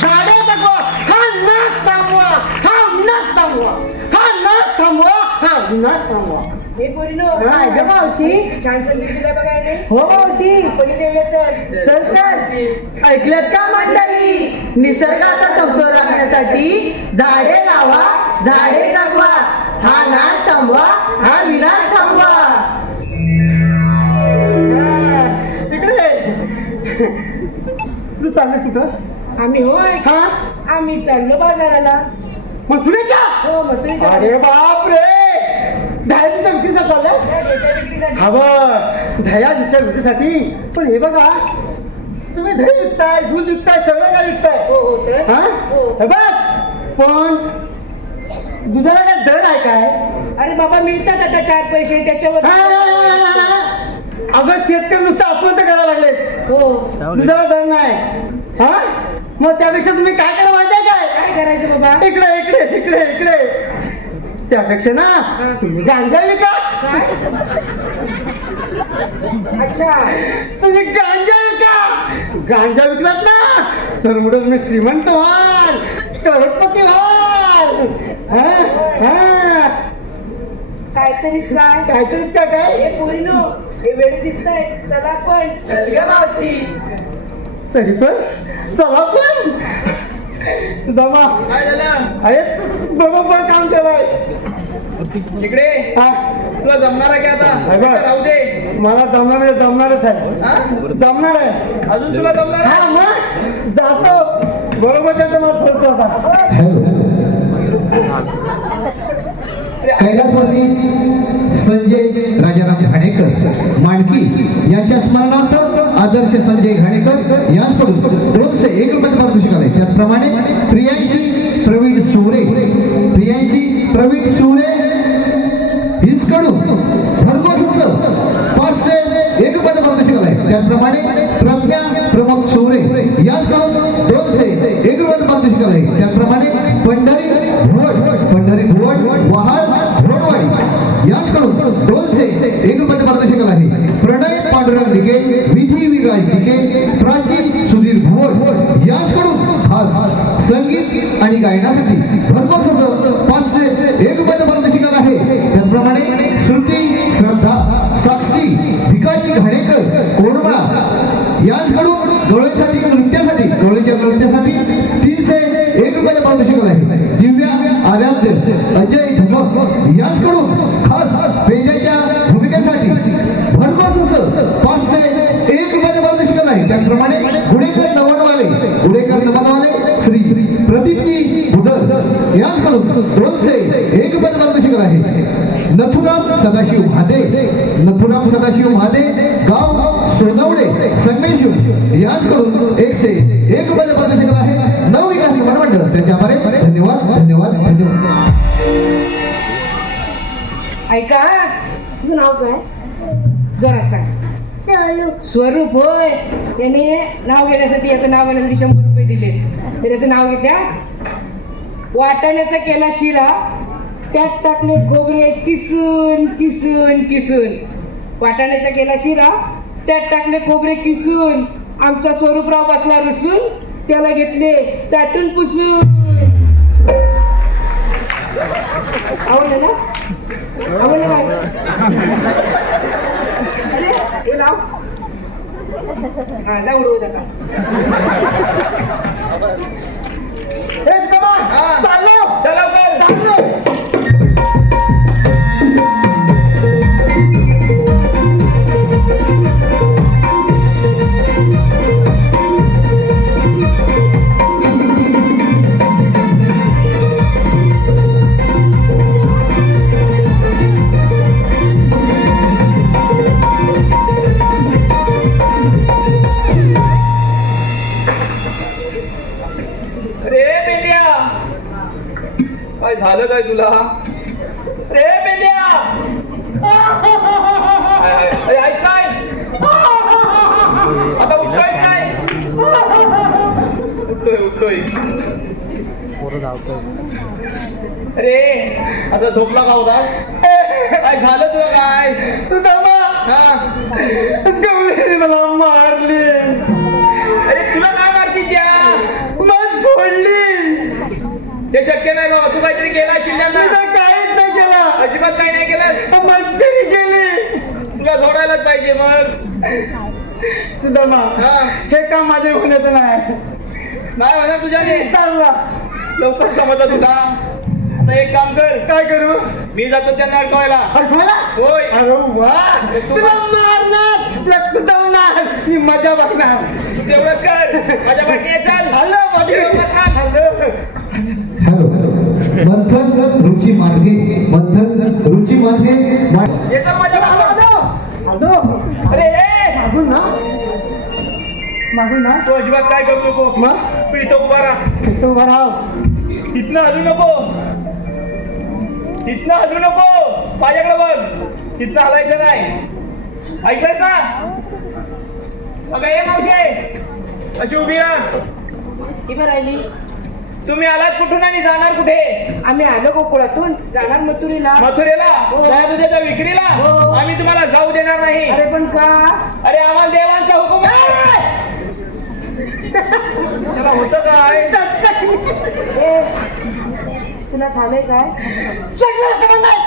झाडे जगवा हा नाच थांबवा हा नाच थांबवा हा नाच थांबवा हा नाच थांबवा हे पोरीनो काय ग मावशी छान संगीत दिलं बघायला हो मावशी आपण इथे येतात चल तर ऐकलत का मंडळी निसर्गाचा समतोल राखण्यासाठी झाडे लावा झाडे जगवा हा नाश थांबवा हा विनाश थांबवा इकडे तू चाललीस कुठं आम्ही होय हा आम्ही चाललो बाजाराला मथुरेच्या हो मग अरे बाप रे दह्याच्या विक्रीसाठी चाललंय हवं दह्याच्या विक्रीसाठी पण हे बघा तुम्ही दही विकताय दूध विकताय सगळं काय विकताय हो हो तर हा हो. हे बघ पण दुधाला काय दर आहे काय अरे बाबा मिळतात आता 4 पैसे त्याच्यावर अगं शेतकरी नुसतं आत्महत्या करायला लागले हो दुधाला दर नाही हा मग त्यापेक्षा तुम्ही काय करा माहिती आहे काय काय करायचं बाबा इकडे इकडे इकडे इकडे त्यापेक्षा ना तुम्ही गांजा विका काय अच्छा तुम्ही गांजा विका गांजा विकलात ना तर मुळे तुम्ही श्रीमंत व्हाल करोडपती व्हाल हा? हा. काहीतरीच काय काहीतरीच का काय हे पोरीनो हे वेळ दिसताय चला पण चल ग मावशी तरी पण चला पण दमा काय झालं अरे बरोबर काम केलंय इकडे हा, तुला जमणार आहे की आता अगं. का राहू दे मला जमणारच आहे हा? जमणार आहे अजून तुला जमणार हा आहे? मग जातो बरोबर त्याचं मला ठरतो आता हॅलो कैलासवासी संजय राजाराम घाणेकर मांडकी यांच्या स्मरणार्थ आदर्श संजय घाणेकर यांच्याकडून 201 रुपयाचं पारितोषिक आलंय. त्याचप्रमाणे प्रियांशी प्रवीण शिवरे हिसकडून भरघोस 501 रुपयाचं पारितोषिक आलंय. त्याचप्रमाणे प्रज्ञा प्रमोद शिवरे यांच्याकडून 201 रुपयाचं पारितोषिक आलंय. त्याचप्रमाणे पंढरी भुवड वहाळ घोडवाडी यांच्याकडून 201 रुपयाचं पारितोषिक आहे. प्रणय पांडुरंग डिके विधी विराज डिके प्राची सुधीर भुवड यांच्याकडून खास संगीत आणि गायनासाठी भरघोस 501 रुपयाचं पारितोषिक आहे. त्याचप्रमाणे श्रुती श्रद्धा साक्षी भिकाजी घाणेकर कोरमळा यांच्याकडून नृत्यासाठी 301 रुपयाचं पारितोषिक आहे. दिव्या आराध्य अजय धमक यांच्याकडून खास पेजाच्या भूमिकेसाठी भरघोस 501 रुपयाचं पारितोषिक आहे. त्याचप्रमाणे गुडेकर नवनवाले श्री प्रदीपजी बुधर यांच्याकडून 201 रुपयाचं पारितोषिक आहे. नथुराम सदाशिव म्हादे गाव सोनवडे संगमेश्वर यांच्याकडून 101 रुपयाचं पारितोषिक आहे. नवविकास निर्माण मंडळ त्यांच्या आभारी धन्यवाद. ऐका तुझं नाव काय जरा सांग स्वरूप होय याने नाव घेण्यासाठी याचं नाव घेण्यासाठी 100 रुपये दिले तर याचं नाव घेत्या वाटाण्याचा केला शिरा त्यात टाकले खोबरे किसून वाटाण्याचा केला शिरा त्यात टाकले खोबरे किसून आमचा स्वरूपराव बसला रुसून त्याला घेतले चाटून पुसून आवडलं ना आवडलं काय अरे हे लाव हा जाऊ उडवू नका हा. चाललो चला पण. चाललो काय झालं काय तुला रे पेंद्या अरे आहेस काय आता उठतोयस काय उठतोय अरे असं झोपला का होतास काय झालं तुला काय हा गवळीने मला मारली, अरे तुला काय मारती त्या मला सोडली. ते शक्य नाही बाबा तू काहीतरी केला शिल्ल्यांना मी काहीच नाही केला, अजिबात काही नाही केलं मस्करी केली. तुला जोडायलाच पाहिजे मग सुदामा, हा हे काम माझे होण्याचं नाही. नाही म्हणा तुझ्याने चालला, लवकर समजलं तुला आता एक काम कर काय करू? मी जातो त्यांना अडकवायला अडकवायला? होय अरे वा, तुला मारणार, तुला कुटवणार, मी मजा बघणार. तेवढंच कर माझ्या वाटणी चाल हॅलो पाटील. हॅलो. हॅलो मंथन रुची मार्गे, मंथन रुची मार्गे येतो माझ्या हॅलो, मागं. हॅलो. अरे ए मागून ना, मागून ना. तू अजिबात काय करू नको मग तू इथं उभा राहा तू उभा राहा. इथनं हलू नको इथनं हलू नको माझ्याकडे बघ इथनं हलायचं नाही ऐकलंस ना अगं ये मावशे अशी उभी राहा इथे राहिली. तुम्ही आलात कुठून आणि जाणार कुठे आम्ही आलो गोकुळातून, जाणार मथुरीला. मथुरेला हो. दया तुझ्या विक्रीला हो. आम्ही तुम्हाला जाऊ देणार नाही अरे पण का? अरे आम्हाला देवांचा हुकूम आहे त्याला होतं काय ए, तुला झालंय काय? सगळं समजलंय.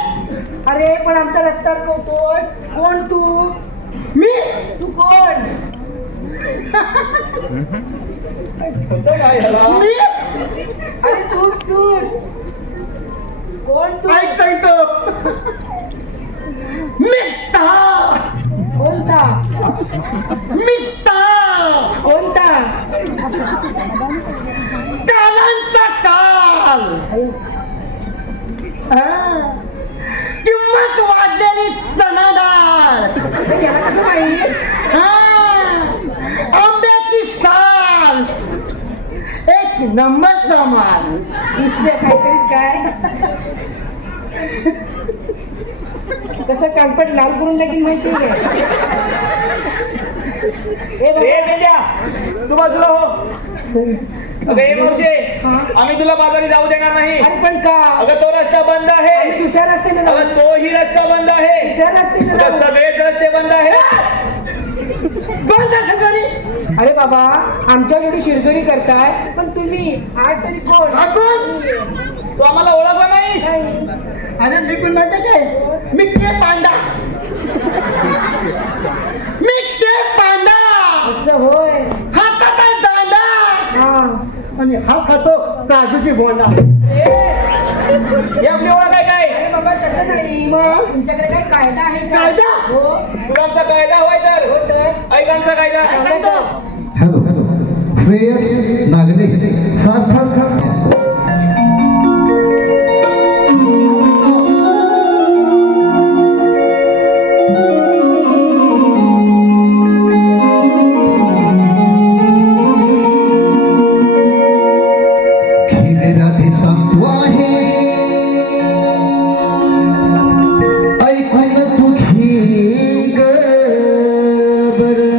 अरे पण आमच्या रस्त्यावर पोहतोय. कोण तू? मी तू कोण? होतं काय ह्याला? मी अरे तूच कोण तू? ऐक सांगतो. मिस्ता कोणता? मिस्ता कोणता? कालांचा काल. हा. किंमत वाढलेली चणा डाळ. अरे याला कसं माहिती? हा. आंब्याची साल. एक नंबरचा माल. विषय काहीतरीच काय? कसं कानपट लाल करून टाकीन माहिती आहे ए का? मेंद्या तू बाजूला हो अगं ये मावशे आम्ही तुला बाजारी जाऊ देणार नाही अरे पण का? अगं तो रस्ता बंद आहे आम्ही दुसऱ्या रस्त्याने जाऊ. अगं तोही रस्ता बंद आहे दुसऱ्या रस्त्याने अगं जाऊ. सगळेच रस्ते बंद आहेत बंद असं तरी. अरे बाबा आमच्या एवढी शिरजोरी करताय पण तुम्ही आठ तरी कोण? आपण? तू आम्हाला ओळखला नाहीस नाही. अरे मी पण म्हणते काय, मी के पांडा. मी के पांडा. असं होय. हातात आहे दांडा हा. आणि हा खातो काजूची बोंडा. ही आपली ओळख आहे काय अरे बाबा तसं नाही. मग? तुमच्याकडे काही कायदा आहे का? कायदा? हो. तुला आमचा कायदा हवाय तर हो तर. ऐक आमचा कायदा सांगतो. हॅलो श्रेयस नागले सार्थक राधे सांगतो आहे ऐकून तू घे ग बरं.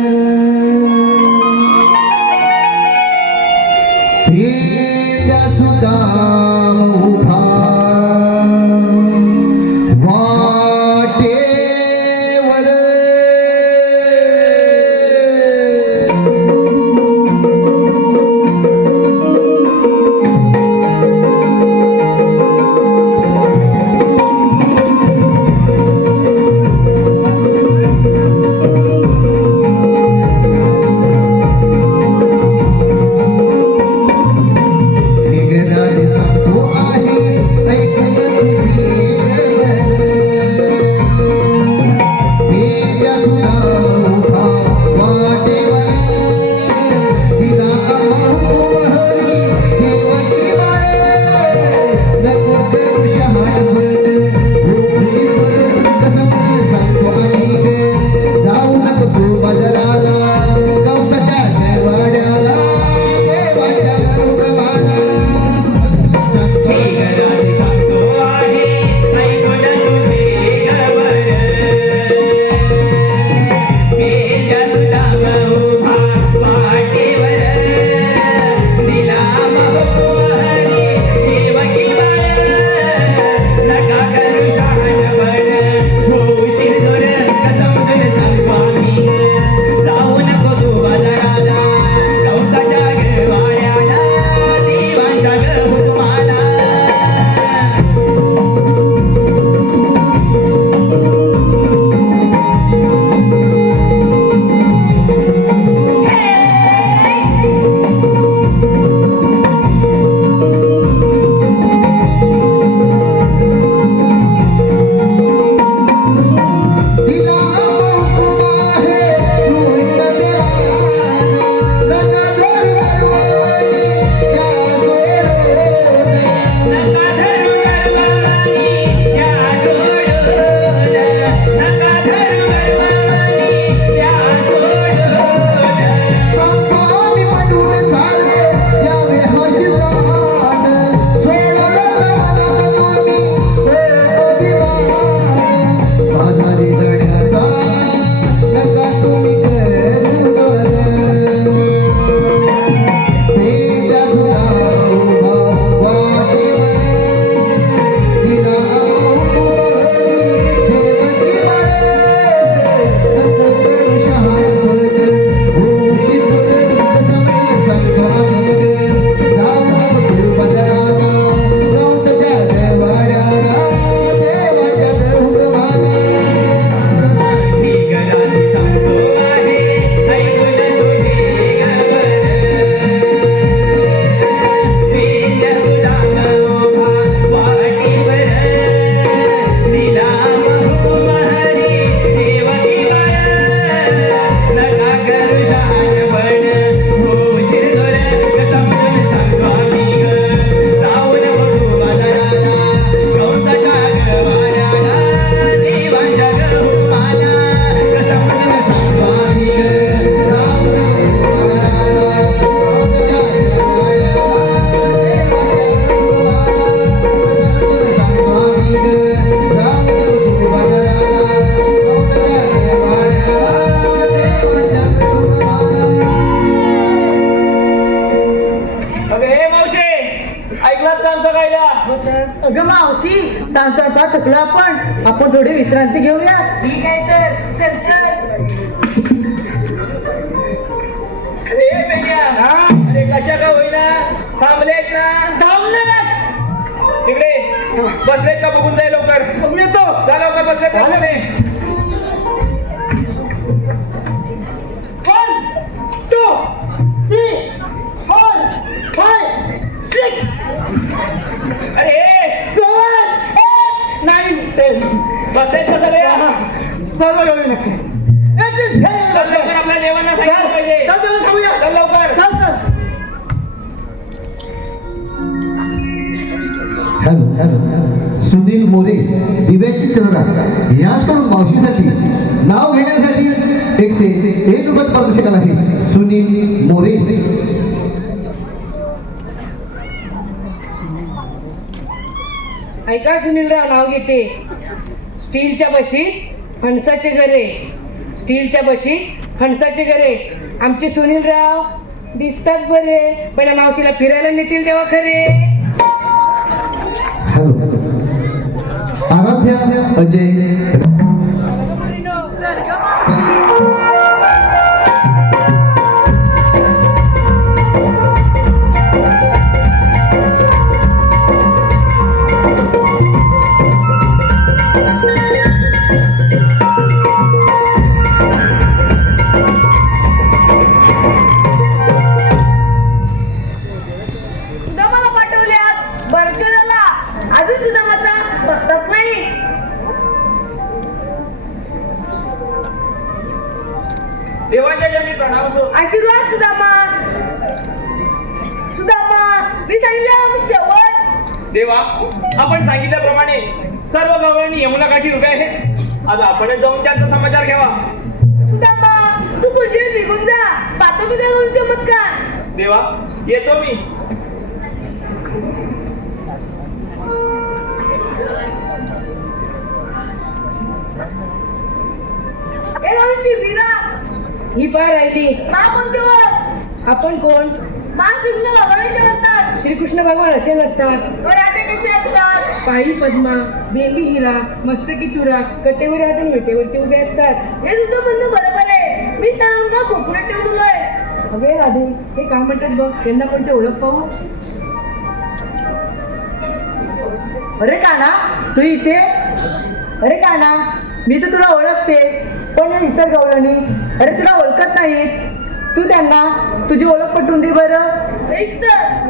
अगं मावशी सांचा थकलो आपण थोडी विश्रांती घेऊया. ठीक आहे तर चल चल. अरे बेग्या, अरे कशा का होईना थांबलेत ना. तिकडे बसलेत का बघून जाईल लवकर. मी येतो. जा लवकर बसलेत का तुम्ही? 1 2 3 4 5 6 अरे 7 8 9 10 बसलेत का सगळे? सर्व एवढे नक्की. चल लवकर आपल्या देवांना सांगितलं पाहिजे. चल लवकर. हॅलो सुनील मोरे दिव्याची चंद्रा याचकडून मावशीसाठी नाव घेण्यासाठी 101 रुपयात पारितोषिक आहे. सुनील मोरे. ऐका सुनीलराव नाव घेते. स्टीलच्या बशीत फणसाचे गरे, स्टीलच्या बशीत फणसाचे गरे. आमचे सुनीलराव दिसतात बरे, पण या मावशीला फिरायला नेतील तेव्हा खरे. हॅलो आराध्या अजय. सुदामाला पाठवल्यात बरकराला. अजून सुदामाचा पत्ताच नाही. देवाच्या जनी प्रणाम असो. आशीर्वाद सुदामा. सुदामा मी सांगितलं शेवट. देवा, आपण सांगितल्याप्रमाणे सर्व गवळणी यमुना काठी उभे आहेत. आज आपणच जाऊन त्यांचा समाचार घ्यावा. सुदामा तू कुठे निघून जा. पाहतो मी त्या चमत्कार. देवा, येतो मी. ए मावशी वीरा ही पार राहिली. मा कोणते वर आपण कोण? मा श्रीकृष्ण भगवान म्हणतात. श्रीकृष्ण भगवान असे नसतात. वर राहते कसे असतात. पायी पद्मा, बेंबी हिरा, मस्तकी तुरा, कटेवर राहते विटेवरती उभे असतात. हे तुझं म्हणणं बरोबर आहे. मी सांगा कोकणात ठेवलोय. अगे राधे, हे का म्हणतात बघ. त्यांना पण ते ओळख पाहू. अरे काना तू इथे. अरे काना मी तर तुला ओळखते, पण या इतर गवळणी अरे तुला ओळखत नाहीत. तू त्यांना तुझी ओळख पटवून दे बरं. एक तर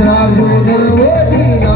सहस्रार्जुन वेदिना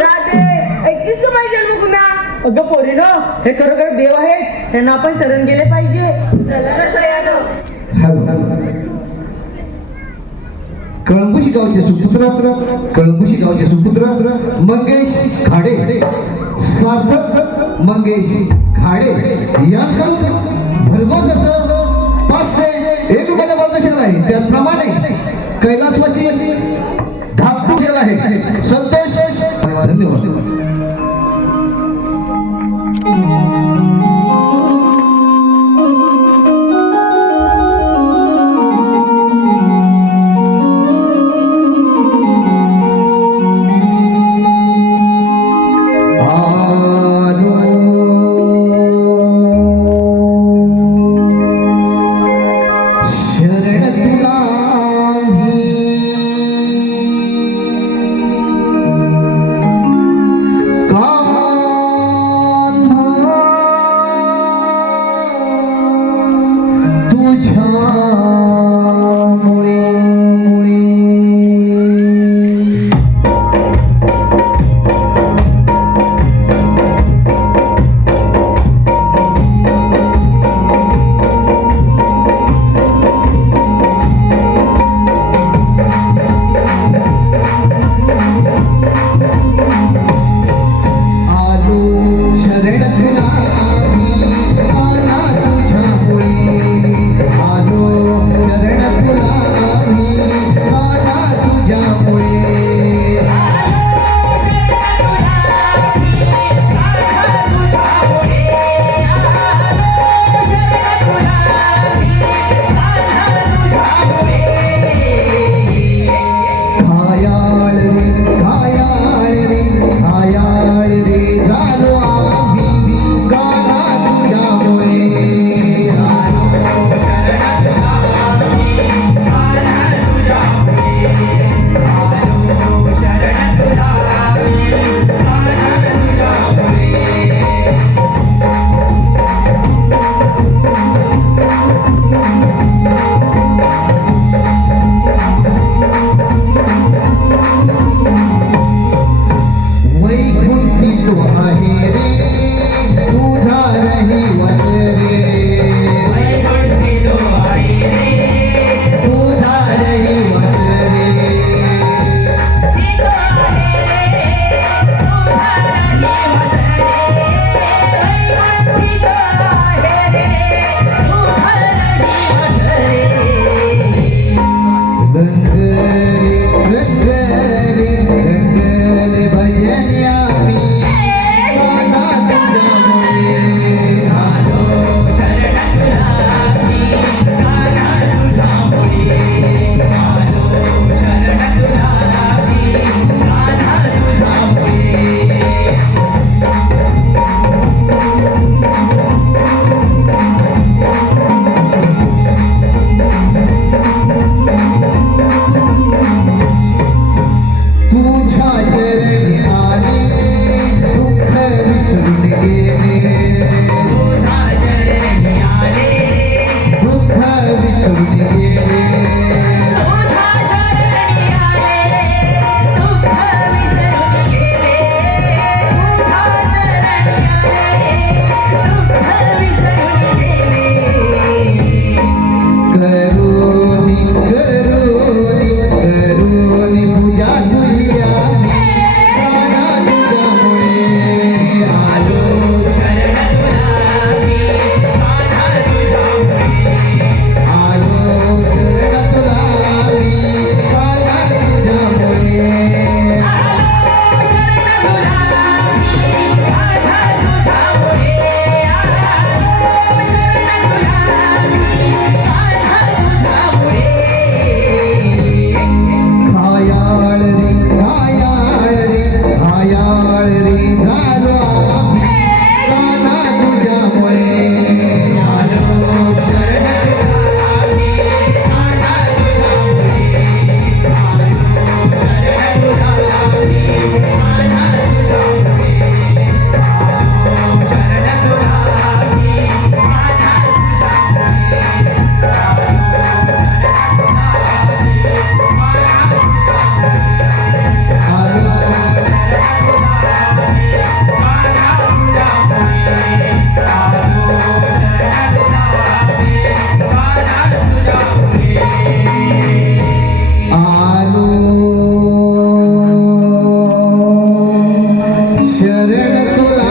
राधे ऐकलीस का पाहिजे मुकुना अगं पोरीनो हे खरोखर देव आहेत त्यांना आपण शरण गेले पाहिजे कळंबुशी गावचे सुपुत्र मंगेश खाडे सार्थक मंगेश खाडे यांच्याकडून भरघोस असं 501 रुपयाचा पारितोषिक आहे. त्याचप्रमाणे कैलासवासी धाकटू केला आहे संतोष. धन्यवाद. शरण तुला शरण तुला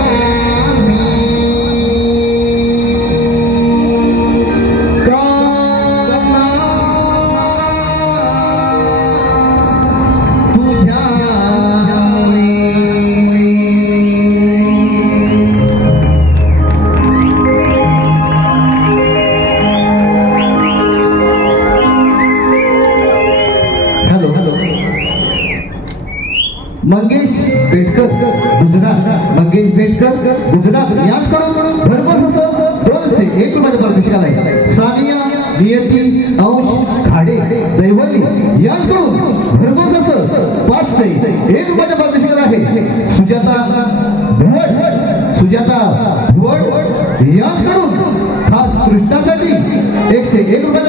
मंगेश बेटकर गुजरात यांच्याकडून भरघोस असं 201 रुपयाचं पारितोषिक आलंय. सानिया नियती अंश खाडे दैवली यांच्याकडून भरघोस असं 501 रुपयाचं पारितोषिक आलं आहे. सुजाता भुवड यांच्याकडून खास कृष्णासाठी 101 रुपये